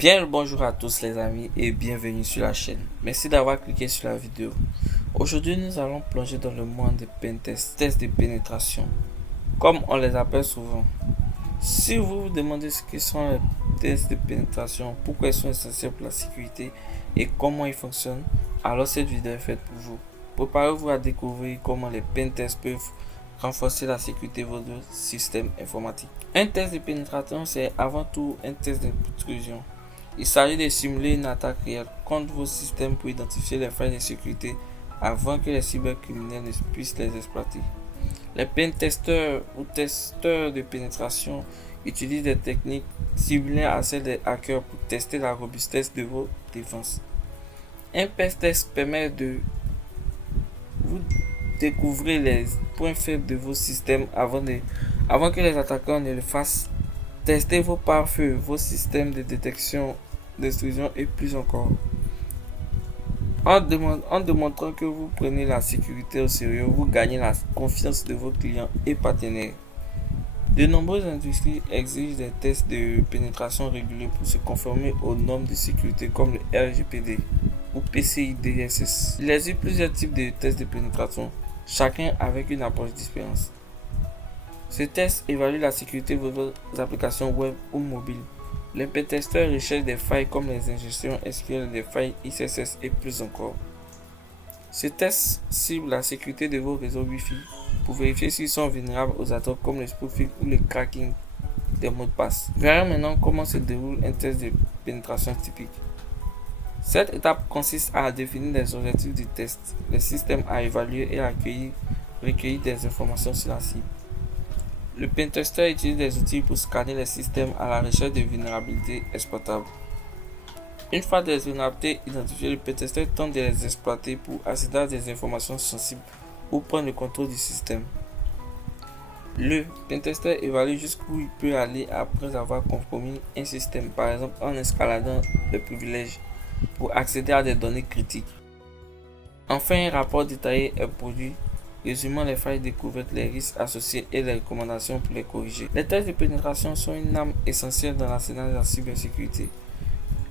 Bien le bonjour à tous les amis et bienvenue sur la chaîne. Merci d'avoir cliqué sur la vidéo. Aujourd'hui nous allons plonger dans le monde des pentests, tests de pénétration, comme on les appelle souvent. Si vous vous demandez ce que sont les tests de pénétration, pourquoi ils sont essentiels pour la sécurité et comment ils fonctionnent, alors cette vidéo est faite pour vous. Préparez-vous à découvrir comment les pentests peuvent renforcer la sécurité de votre système informatique. Un test de pénétration, c'est avant tout un test d'intrusion. Il s'agit de simuler une attaque réelle contre vos systèmes pour identifier les failles de sécurité avant que les cybercriminels ne puissent les exploiter. Les pentesters ou testeurs de pénétration utilisent des techniques similaires à celles des hackers pour tester la robustesse de vos défenses. Un pentest permet de vous découvrir les points faibles de vos systèmes avant que les attaquants ne le fassent. Testez vos pare-feux, vos systèmes de détection d'intrusion et plus encore. En démontrant que vous prenez la sécurité au sérieux, vous gagnez la confiance de vos clients et partenaires. De nombreuses industries exigent des tests de pénétration réguliers pour se conformer aux normes de sécurité comme le RGPD ou PCI DSS. Il existe plusieurs types de tests de pénétration, chacun avec une approche différente. Ces tests évaluent la sécurité de vos applications web ou mobiles. Les pentesters recherchent des failles comme les injections SQL, des failles XSS et plus encore. Ces tests ciblent la sécurité de vos réseaux Wi-Fi pour vérifier s'ils sont vulnérables aux attaques comme le spoofing ou le cracking des mots de passe. Verrons maintenant comment se déroule un test de pénétration typique. Cette étape consiste à définir les objectifs du test, les systèmes à évaluer et à recueillir des informations sur la cible. Le pentester utilise des outils pour scanner les systèmes à la recherche de vulnérabilités exploitables. Une fois des vulnérabilités identifiées, le pentester tente de les exploiter pour accéder à des informations sensibles ou prendre le contrôle du système. Le pentester évalue jusqu'où il peut aller après avoir compromis un système, par exemple en escaladant le privilège pour accéder à des données critiques. Enfin, un rapport détaillé est produit résumant les failles découvertes, les risques associés et les recommandations pour les corriger. Les tests de pénétration sont une arme essentielle dans l'arsenal de la cybersécurité.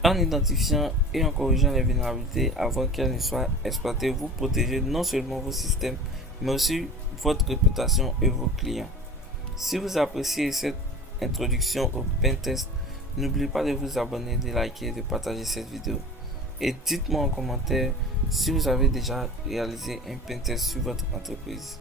En identifiant et en corrigeant les vulnérabilités avant qu'elles ne soient exploitées, vous protégez non seulement vos systèmes, mais aussi votre réputation et vos clients. Si vous appréciez cette introduction au pentest, n'oubliez pas de vous abonner, de liker et de partager cette vidéo. Et dites-moi en commentaire si vous avez déjà réalisé un pentest sur votre entreprise.